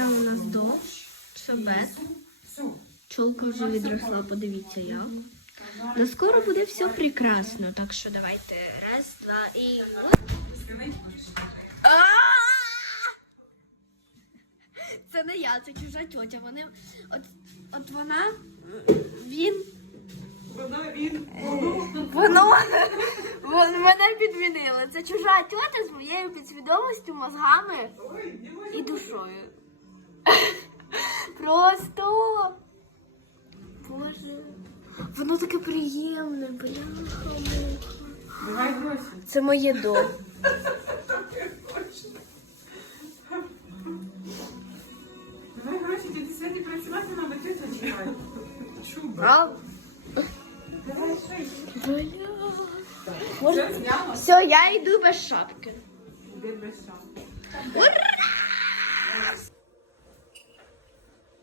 Це у нас до, що без. Чолка вже відросла, подивіться як. Ну скоро буде все прекрасно, так що давайте раз, два і. Це не я, це чужа тьотя. Вони от, от вона, він. Воно вон- мене підмінили. Це чужа тьотя з моєю підсвідомістю, мозгами і душою. Просто. Боже. Воно таке приємне, бляха. Давай гроші. Це моє до. Давай гроші, діти сьогодні працювати треба, чекає. Шуба. Давай швидше. Бля. Все, я йду без шапки. Іди без шапки. Ура!